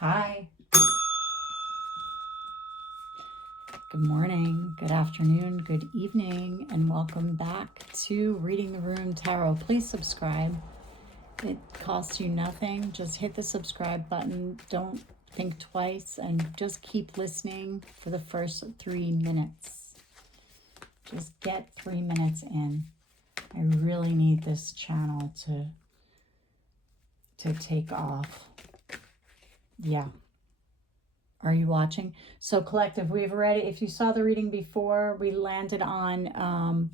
Hi. Good morning, good afternoon, good evening, and welcome back to Reading the Room Tarot. Please subscribe. It costs you nothing. Just hit the subscribe button. Don't think twice and just keep listening for the first 3 minutes. Just get 3 minutes in. I really need this channel to take off. Yeah. Are you watching? So collective, we've already, if you saw the reading before, we landed on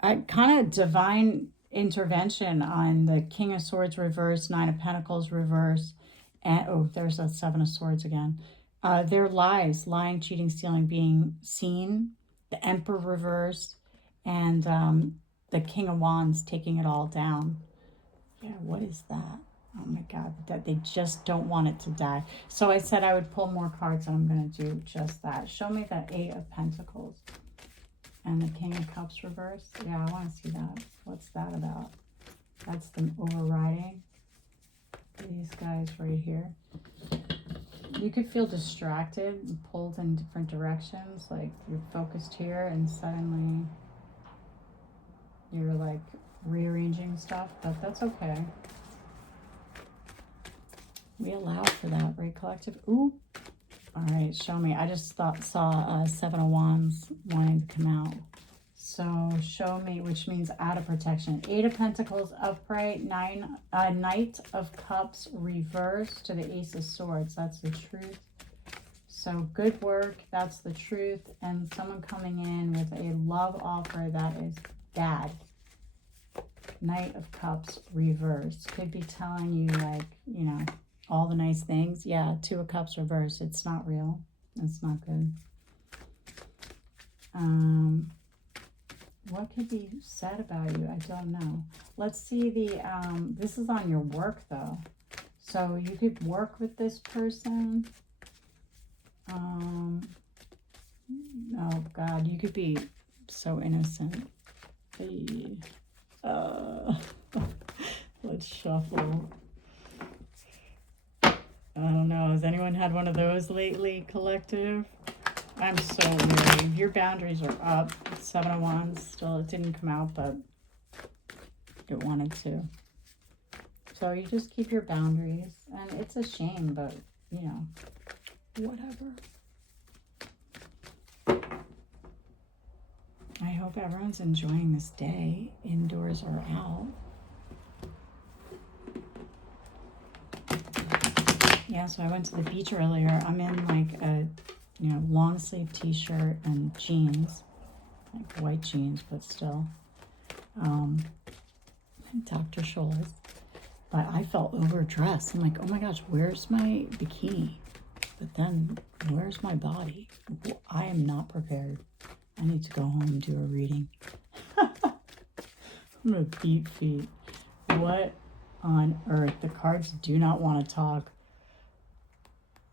a kind of divine intervention on the King of Swords reverse, Nine of Pentacles reverse, and oh, there's a Seven of Swords again. Their lies, lying, cheating, stealing, being seen, the Emperor reverse, and the King of Wands taking it all down. Yeah, what is that? Oh my God, that they just don't want it to die. So I said I would pull more cards, and I'm going to do just that. Show me the Eight of Pentacles and the King of Cups reverse. Yeah, I want to see that. What's that about? That's them overriding these guys right here. You could feel distracted and pulled in different directions. Like you're focused here and suddenly you're like rearranging stuff, but that's okay. We allow for that, right, collective? Ooh. All right, show me. I just saw Seven of Wands wanting to come out. So show me, which means out of protection. Eight of Pentacles upright, Knight of Cups reverse to the Ace of Swords. That's the truth. So good work. That's the truth. And someone coming in with a love offer that is bad. Knight of Cups reverse. Could be telling you, like, you know, all the nice things. Yeah, Two of Cups reverse. It's not real. It's not good. What could be said about you? I don't know. Let's see the, this is on your work though. So you could work with this person. Oh God, you could be so innocent. Hey. Let's shuffle. I don't know. Has anyone had one of those lately, collective? I'm so weary. Your boundaries are up. Seven of Wands. Still, it didn't come out, but it wanted to. So you just keep your boundaries. And it's a shame, but, you know, whatever. I hope everyone's enjoying this day, indoors or out. Yeah, so I went to the beach earlier. I'm in like a, you know, long sleeve t-shirt and jeans, like white jeans, but still, Dr. Scholl's. But I felt overdressed. I'm like, oh my gosh, where's my bikini? But then, where's my body? I am not prepared. I need to go home and do a reading. I'm gonna beat feet. What on earth? The cards do not want to talk.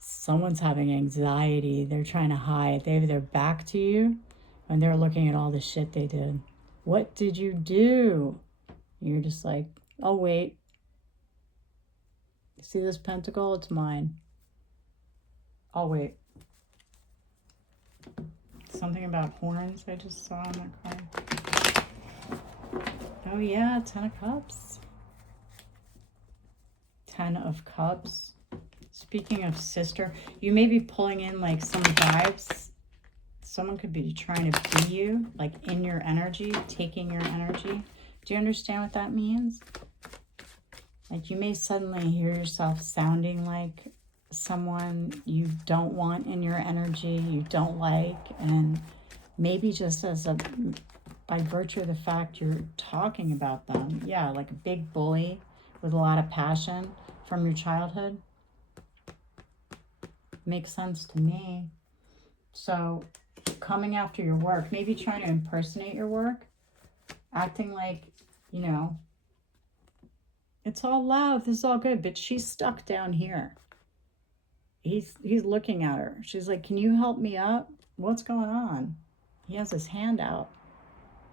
Someone's having anxiety. They're trying to hide. They have their back to you and they're looking at all the shit they did. What did you do? You're just like, oh, wait. See this pentacle? It's mine. I'll wait. Something about horns I just saw on that card. Oh, yeah. 10 of Cups. 10 of Cups. Speaking of sister, you may be pulling in like some vibes. Someone could be trying to be you, like in your energy, taking your energy. Do you understand what that means? Like you may suddenly hear yourself sounding like someone you don't want in your energy, you don't like, and maybe just as a, by virtue of the fact you're talking about them, yeah, like a big bully with a lot of passion from your childhood. Makes sense to me. So coming after your work, maybe trying to impersonate your work, acting like, you know, it's all love, this is all good, but she's stuck down here. He's looking at her. She's like, can you help me up? What's going on? He has his hand out,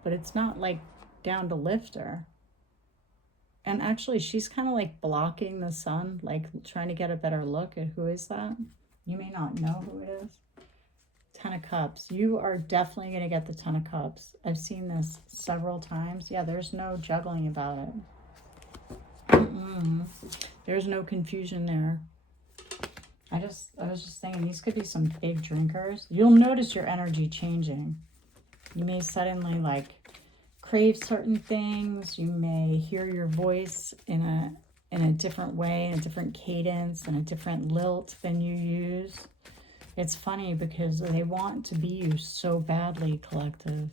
but it's not like down to lift her. And actually, she's kind of like blocking the sun, like trying to get a better look at who is that. You may not know who it is. 10 of Cups. You are definitely going to get the 10 of Cups. I've seen this several times. Yeah, there's no juggling about it. There's no confusion there. I was just thinking, these could be some big drinkers. You'll notice your energy changing. You may suddenly like crave certain things. You may hear your voice in a different way, in a different cadence, in a different lilt than you use. It's funny because they want to be you so badly, collective.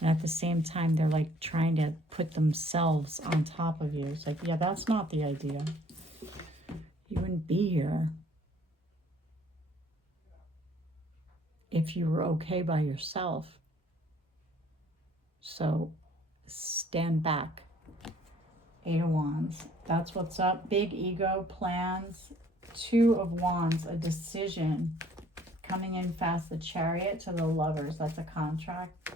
And at the same time, they're like trying to put themselves on top of you. It's like, yeah, that's not the idea. You wouldn't be here if you were okay by yourself. So stand back. 8 of Wands. That's what's up. Big ego, plans. 2 of Wands, a decision. Coming in fast, the Chariot to the Lovers. That's a contract.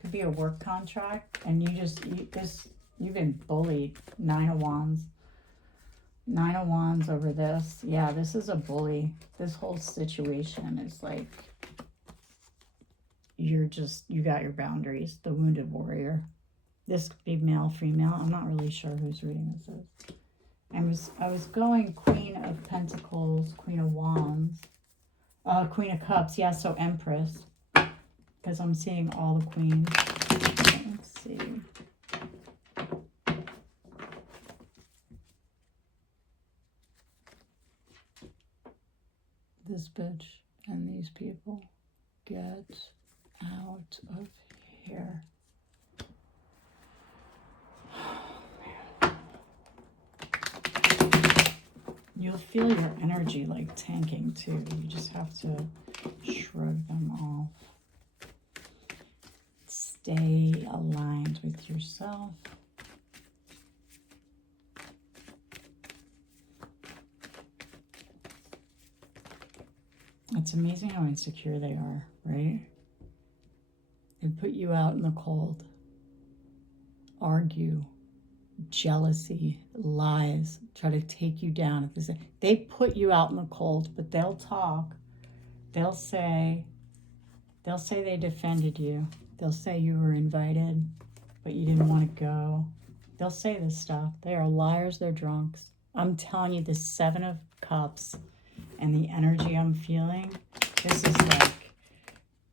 Could be a work contract. And you've been bullied. 9 of Wands. 9 of Wands over this. Yeah, this is a bully. This whole situation is like, you got your boundaries. The Wounded Warrior. This could be male, female. I'm not really sure whose reading this is. I was going Queen of Pentacles, Queen of Wands, Queen of Cups. Yeah, so Empress, because I'm seeing all the queens. Let's see. This bitch and these people, get out of here. You'll feel your energy like tanking too. You just have to shrug them off. Stay aligned with yourself. It's amazing how insecure they are, right? They put you out in the cold. Argue. Jealousy, lies, try to take you down. They put you out in the cold, but they'll talk. They'll say they defended you. They'll say you were invited, but you didn't want to go. They'll say this stuff. They are liars. They're drunks. I'm telling you, the 7 of Cups and the energy I'm feeling, this is like,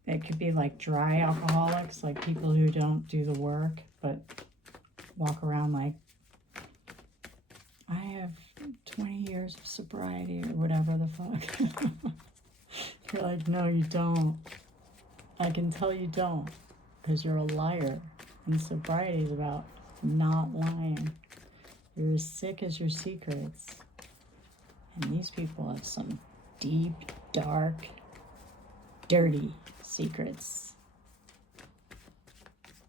it could be like dry alcoholics, like people who don't do the work, but walk around like, I have 20 years of sobriety or whatever the fuck. You're like, no, you don't. I can tell you don't, because you're a liar. And sobriety is about not lying. You're as sick as your secrets. And these people have some deep, dark, dirty secrets.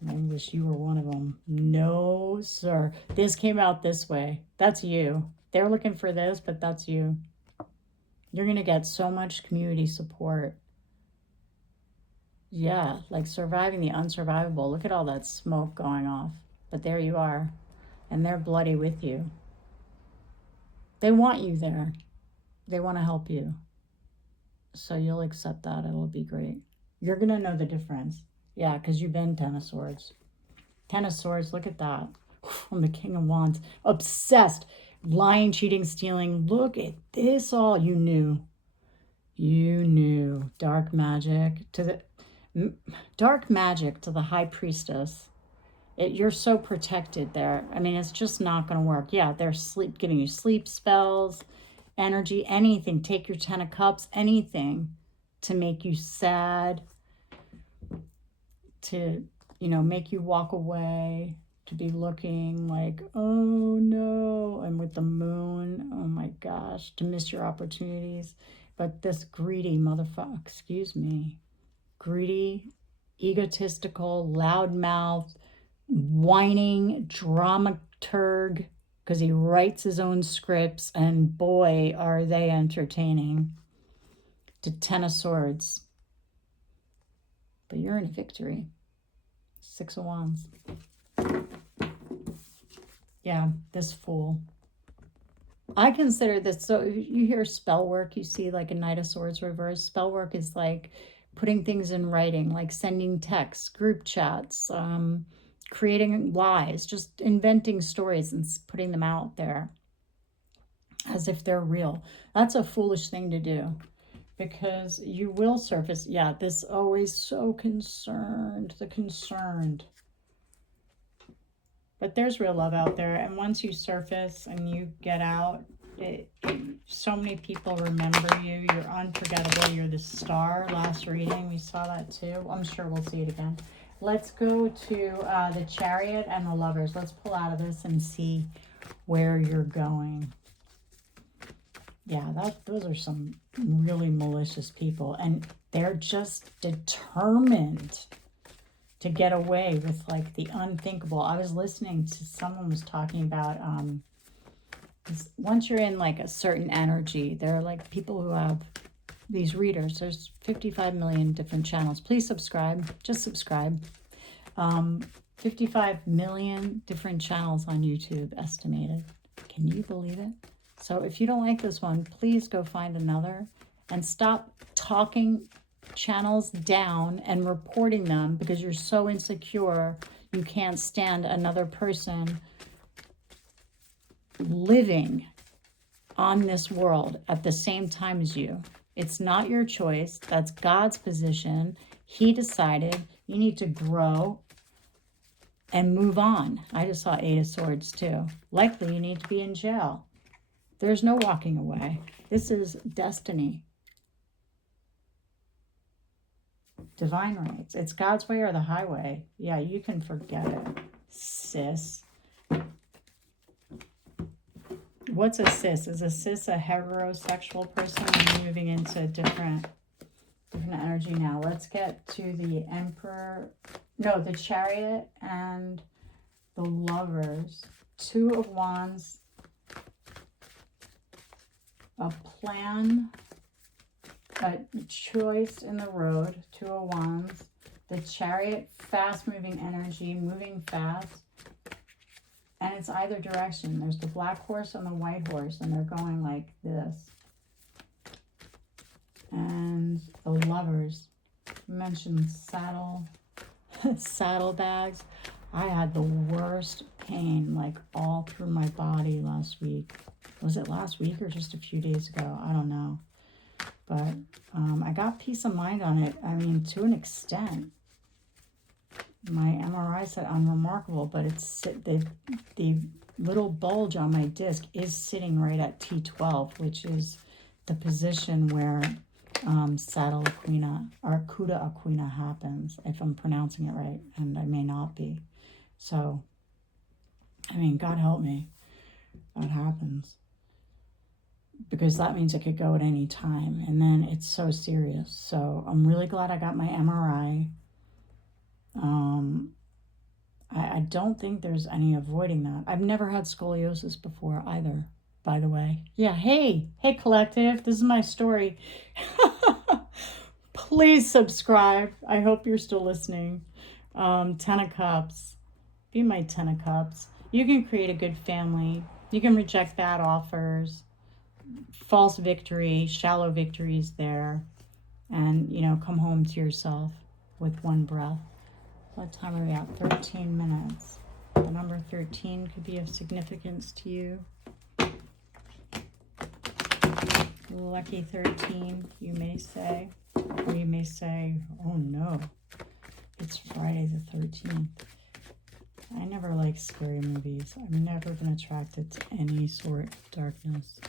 I wish you were one of them. No, sir. This came out this way. That's you. They're looking for this, but that's you. You're going to get so much community support. Yeah, like surviving the unsurvivable. Look at all that smoke going off. But there you are. And they're bloody with you. They want you there. They want to help you. So you'll accept that. It'll be great. You're going to know the difference. Yeah, because you've been 10 of Swords. 10 of Swords, look at that. I'm the King of Wands. Obsessed. Lying, cheating, stealing. Look at this all. You knew. You knew. Dark magic to the High Priestess. You're so protected there. I mean, it's just not going to work. Yeah, they're giving you sleep spells, energy, anything. Take your 10 of Cups, anything to make you sad, to, make you walk away, to be looking like, oh no, and with the moon, oh my gosh, to miss your opportunities. But this greedy motherfucker, greedy, egotistical, loudmouth, whining dramaturg, because he writes his own scripts, and boy, are they entertaining. To 10 of Swords. But you're in victory. 6 of Wands. Yeah, this Fool. I consider this, so you hear spell work, you see like a Knight of Swords reverse. Spell work is like putting things in writing, like sending texts, group chats, creating lies, just inventing stories and putting them out there as if they're real. That's a foolish thing to do because you will surface. Yeah, this always so concerned, the concerned. But there's real love out there. And once you surface and you get out, so many people remember you. You're unforgettable. You're the star. Last reading, we saw that too. I'm sure we'll see it again. Let's go to the Chariot and the Lovers. Let's pull out of this and see where you're going. Yeah, those are some really malicious people. And they're just determined to get away with like the unthinkable. I was listening to someone was talking about once you're in like a certain energy, there are like people who have these readers. There's 55 million different channels. Please subscribe. Just subscribe. 55 million different channels on YouTube estimated. Can you believe it? So if you don't like this one, please go find another and stop talking channels down and reporting them because you're so insecure you can't stand another person living on this world at the same time as you. It's not your choice. That's God's position. He decided you need to grow and move on. I just saw 8 of Swords too. Likely you need to be in jail. There's no walking away. This is destiny. Divine rights. It's God's way or the highway. Yeah, you can forget it, sis. What's a cis? Is a cis a heterosexual person? I'm moving into different energy now. Let's get to the Emperor. No, the Chariot and the Lovers. 2 of Wands. A plan. A choice in the road. 2 of Wands. The Chariot, fast-moving energy, moving fast. And it's either direction. There's the black horse and the white horse, and they're going like this. And the Lovers. Mentioned saddlebags. I had the worst pain, like all through my body last week. Was it last week or just a few days ago? I don't know. But I got peace of mind on it. I mean, to an extent. My MRI said unremarkable, but it's the little bulge on my disc is sitting right at T12, which is the position where saddle equina or Cuda equina happens, if I'm pronouncing it right, and I may not be. So, I mean, God help me, that happens. Because that means it could go at any time, and then it's so serious. So I'm really glad I got my MRI. I don't think there's any avoiding that. I've never had scoliosis before either, by the way. Yeah, hey collective, this is my story. Please subscribe. I hope you're still listening. 10 of Cups. Be my 10 of Cups. You can create a good family. You can reject bad offers. False victory, shallow victories there. And, you know, come home to yourself with one breath. What time are we at? 13 minutes. The number 13 could be of significance to you. Lucky 13, you may say. Or you may say, oh no, it's Friday the 13th. I never like scary movies. I've never been attracted to any sort of darkness.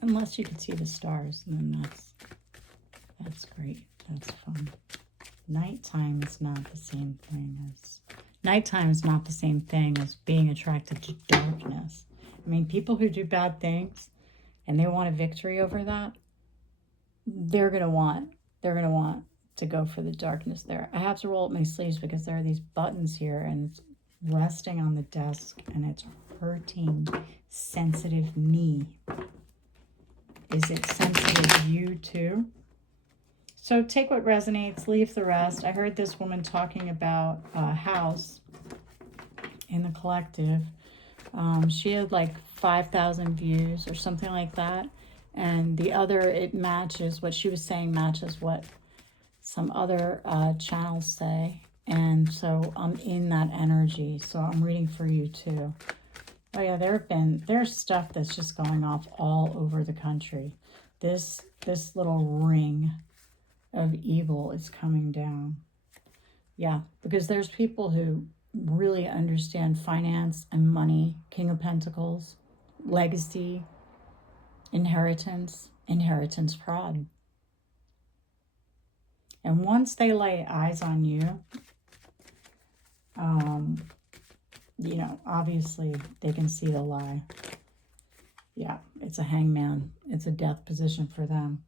Unless you could see the stars, and then that's great. That's fun. Nighttime is not the same thing as being attracted to darkness. I mean, people who do bad things and they want a victory over that, they're gonna want to go for the darkness there. I have to roll up my sleeves because there are these buttons here and it's resting on the desk and it's hurting sensitive me. Is it sensitive you too? So take what resonates, leave the rest. I heard this woman talking about a house in the collective. She had like 5,000 views or something like that. And the other, it matches what she was saying, matches what some other channels say. And so I'm in that energy. So I'm reading for you too. Oh yeah, there's stuff that's just going off all over the country. This little ring of evil is coming down. Yeah, because there's people who really understand finance and money, King of Pentacles, legacy, inheritance fraud. And once they lay eyes on you, you know, obviously they can see the lie. Yeah, it's a hangman. It's a death position for them.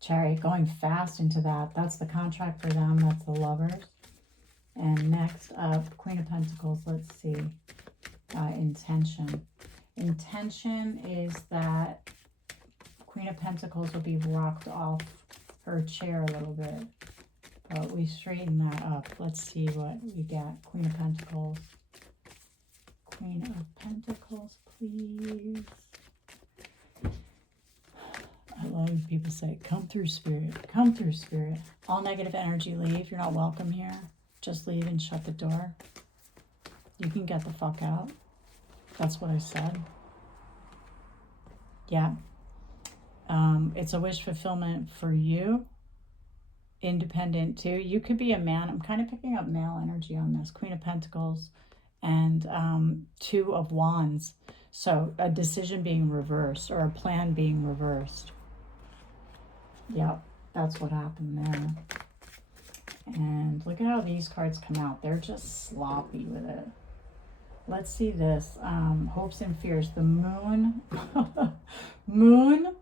Chariot, going fast into that. That's the contract for them. That's the Lovers. And next up, Queen of Pentacles. Let's see. Intention. Intention is that Queen of Pentacles will be rocked off her chair a little bit. But we straighten that up. Let's see what we got. Queen of Pentacles. Queen of Pentacles, please. I love when people say, come through, Spirit. Come through, Spirit. All negative energy, leave. You're not welcome here. Just leave and shut the door. You can get the fuck out. That's what I said. Yeah. It's a wish fulfillment for you. Independent too. You could be a man. I'm kind of picking up male energy on this. Queen of Pentacles and Two of Wands. So a decision being reversed or a plan being reversed. Yep, that's what happened there. And look at how these cards come out. They're just sloppy with it. Let's see this. Hopes and fears. The Moon. Moon.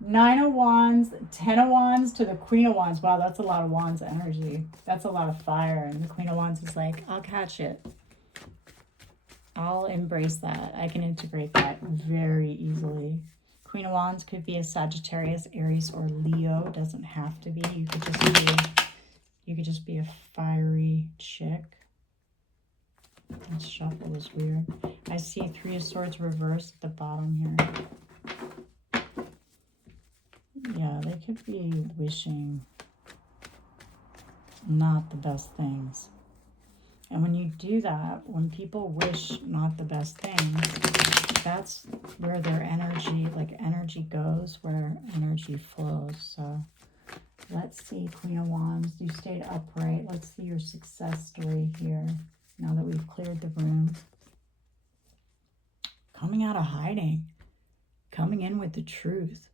9 of Wands, 10 of Wands to the Queen of Wands. Wow, that's a lot of Wands energy. That's a lot of fire. And the Queen of Wands is like, I'll catch it. I'll embrace that. I can integrate that very easily. Queen of Wands could be a Sagittarius, Aries, or Leo. Doesn't have to be. You could just be a fiery chick. This shuffle is weird. I see Three of Swords reversed at the bottom here. Yeah, they could be wishing not the best things. And when you do that, when people wish not the best things, that's where their energy, like energy goes, where energy flows. So let's see, Queen of Wands, you stayed upright. Let's see your success story here, now that we've cleared the room. Coming out of hiding, coming in with the truth.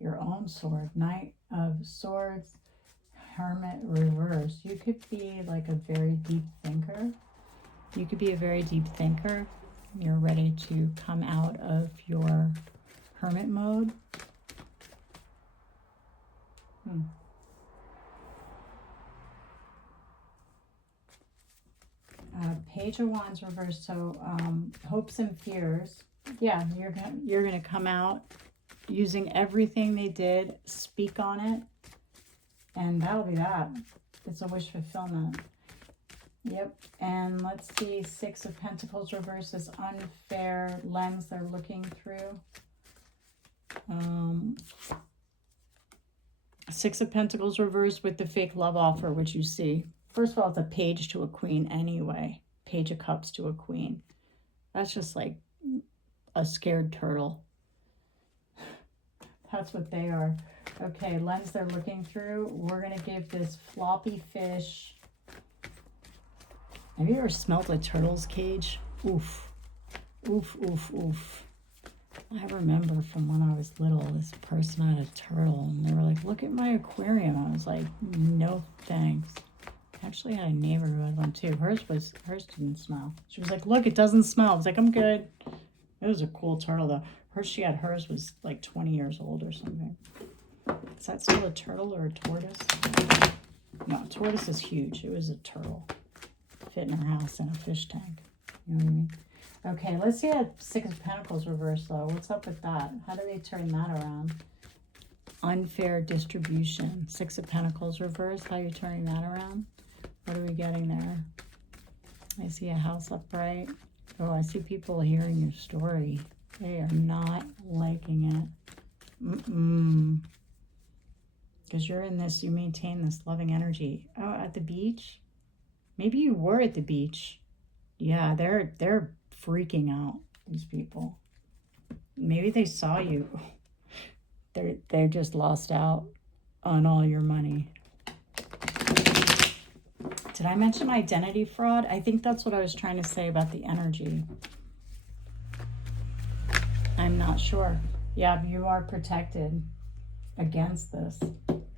Your own sword, Knight of Swords, Hermit reverse. You could be like a very deep thinker. You could be a very deep thinker. You're ready to come out of your hermit mode. Page of Wands reversed. So hopes and fears. Yeah, you're gonna come out using everything they did, speak on it, and that'll be that. It's a wish fulfillment. Yep. And let's see, Six of Pentacles reverse, this unfair lens they're looking through. Six of Pentacles reversed with the fake love offer, which you see. First of all, it's a page to a queen anyway. Page of Cups to a queen. That's just like a scared turtle. That's what they are. Okay, lens they're looking through. We're going to give this floppy fish. Have you ever smelled a turtle's cage? Oof. Oof, oof, oof. I remember from when I was little, this person had a turtle, and they were like, look at my aquarium. I was like, no thanks. I actually had a neighbor who had one too. Hers didn't smell. She was like, look, it doesn't smell. I was like, I'm good. It was a cool turtle though. Hers was like 20 years old or something. Is that still a turtle or a tortoise? No, tortoise is huge. It was a turtle. Fit in her house in a fish tank. You know what I mean? Okay, let's see that Six of Pentacles reverse though. What's up with that? How do they turn that around? Unfair distribution. Six of Pentacles reverse. How are you turning that around? What are we getting there? I see a house upright. Oh, I see people hearing your story. They are not liking it. Because you're in this, you maintain this loving energy. Oh, at the beach? Maybe you were at the beach. Yeah, they're freaking out, these people. Maybe they saw you. They're just lost out on all your money. Did I mention identity fraud? I think that's what I was trying to say about the energy. I'm not sure. Yeah, you are protected against this.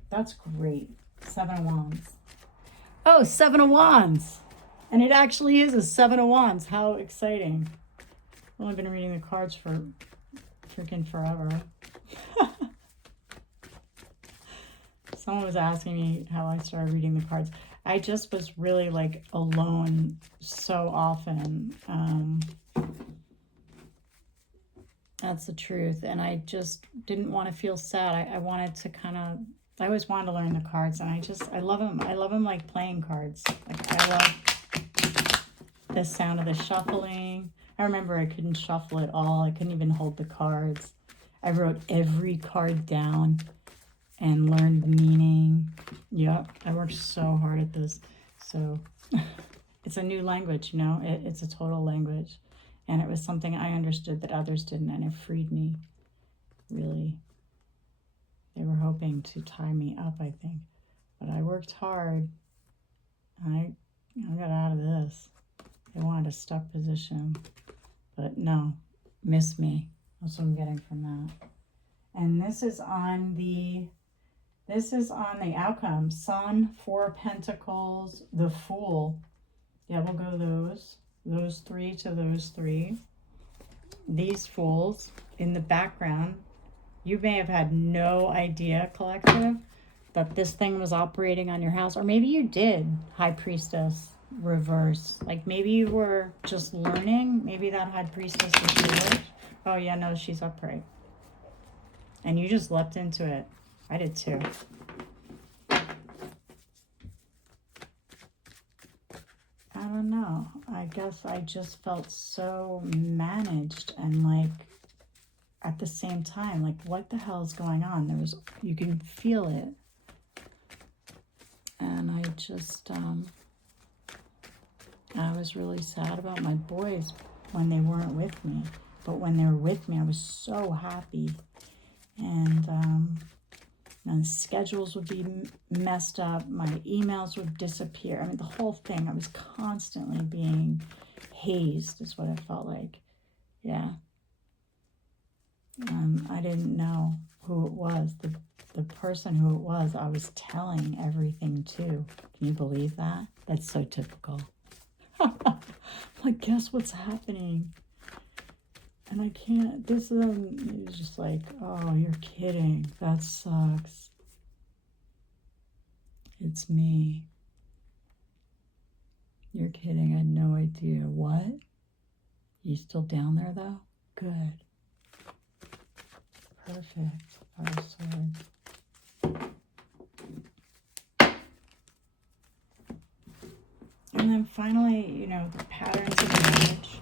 That's great. 7 of Wands. Oh, 7 of Wands. And it actually is a 7 of Wands. How exciting. I've only been reading the cards for freaking forever. Someone was asking me how I started reading the cards. I just was really like alone so often. That's the truth. And I just didn't want to feel sad. I wanted to kind of, I always wanted to learn the cards, and I love them. I love them like playing cards. Like I love the sound of the shuffling. I remember I couldn't shuffle at all. I couldn't even hold the cards. I wrote every card down and learned the meaning. Yep, I worked so hard at this. So it's a new language, you know, it's a total language. And it was something I understood that others didn't, and it freed me, really. They were hoping to tie me up, I think. But I worked hard. I got out of this. They wanted a stuck position. But no, miss me. That's what I'm getting from that. And this is on the outcome. Sun, 4 of Pentacles, the Fool. Yeah, we'll go those 3 to those 3. These fools in the background. You may have had no idea, collective, that this thing was operating on your house. Or maybe you did, High Priestess reverse. Like maybe you were just learning. Maybe that High Priestess was yours. Oh yeah, no, she's upright. And you just leapt into it. I did too. I don't know. I guess I just felt so managed and like at the same time, like what the hell is going on? You can feel it. And I just, I was really sad about my boys when they weren't with me. But when they were with me, I was so happy. And schedules would be messed up. My emails would disappear. I mean, the whole thing. I was constantly being hazed is what it felt like. Yeah. I didn't know who it was. The person who it was, I was telling everything to. Can you believe that? That's so typical. Like, guess what's happening? And I can't, this is just like, oh, you're kidding. That sucks. It's me. You're kidding. I had no idea. What? You still down there, though? Good. Perfect. Our sword. And then finally, you know, the patterns emerge.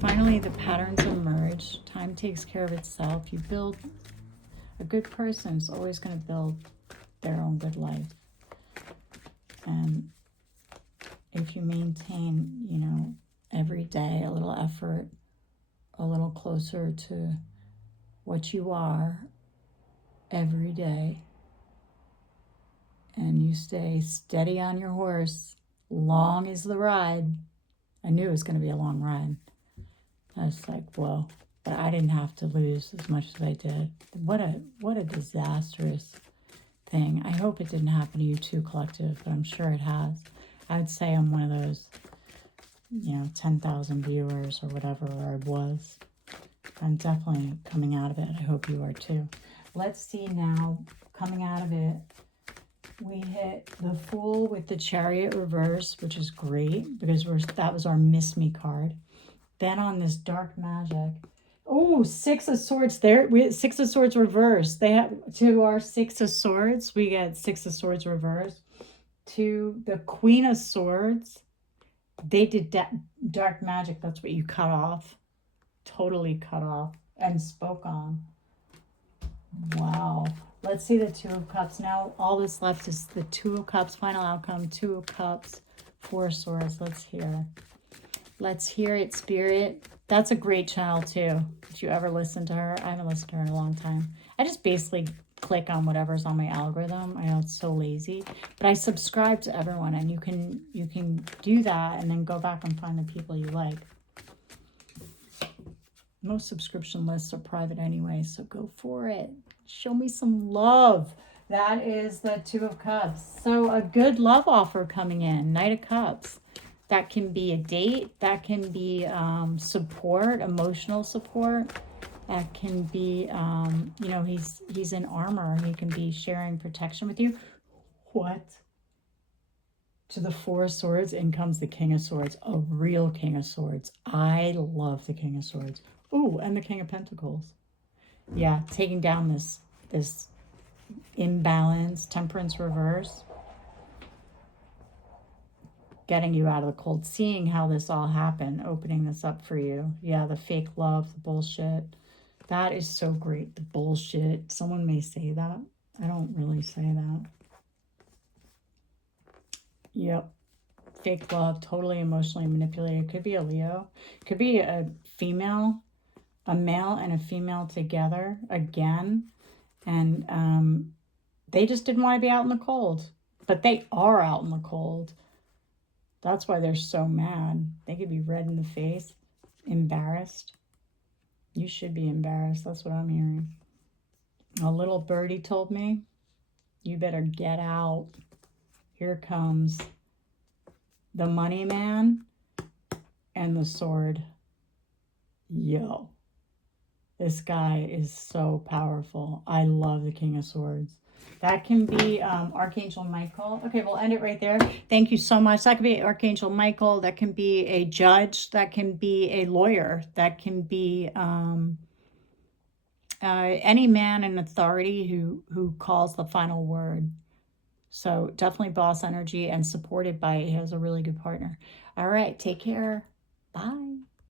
Finally, the patterns emerge. Time takes care of itself. You build, a good person is always going to build their own good life. And if you maintain, you know, every day a little effort, a little closer to what you are every day, and you stay steady on your horse, long is the ride. I knew it was going to be a long ride. I was like, whoa, but I didn't have to lose as much as I did. What a disastrous thing. I hope it didn't happen to you too, collective, but I'm sure it has. I would say I'm one of those, you know, 10,000 viewers or whatever I was. I'm definitely coming out of it. I hope you are too. Let's see now, coming out of it, we hit the Fool with the Chariot reverse, which is great because that was our Miss Me card. Then on this Dark Magic, oh, 6 of Swords there. 6 of Swords reverse. They have to our 6 of Swords. We get 6 of Swords reverse. To the Queen of Swords They did dark magic. That's what you cut off. Totally cut off and spoke on. Wow. Let's see the Two of Cups. Now all that's left is the Two of Cups, final outcome, Two of Cups, Four of Swords. Let's hear. Let's hear it, Spirit. That's a great channel too. Did you ever listen to her? I haven't listened to her in a long time. I just basically click on whatever's on my algorithm. I know it's so lazy, but I subscribe to everyone, and you can do that and then go back and find the people you like. Most subscription lists are private anyway, so go for it. Show me some love. That is the Two of Cups. So a good love offer coming in. Knight of Cups. That can be a date. That can be support, emotional support. That can be, you know, he's in armor. He can be sharing protection with you. What? To the Four of Swords, in comes the King of Swords. A real King of Swords. I love the King of Swords. Ooh, and the King of Pentacles. Yeah, taking down this imbalance, Temperance reverse. Getting you out of the cold, seeing how this all happened, opening this up for you. Yeah, the fake love, the bullshit. That is so great, the bullshit. Someone may say that. I don't really say that. Yep. Fake love, totally emotionally manipulated. Could be a Leo. Could be a female, a male and a female together again. And they just didn't want to be out in the cold. But they are out in the cold. That's why they're so mad. They could be red in the face, embarrassed. You should be embarrassed. That's what I'm hearing. A little birdie told me, you better get out. Here comes the money man and the sword. Yo, this guy is so powerful. I love the King of Swords. That can be Archangel Michael. Okay, we'll end it right there. Thank you so much. That could be Archangel Michael. That can be a judge. That can be a lawyer. That can be any man in authority who calls the final word. So definitely boss energy, and supported by, he has a really good partner. All right, take care. Bye.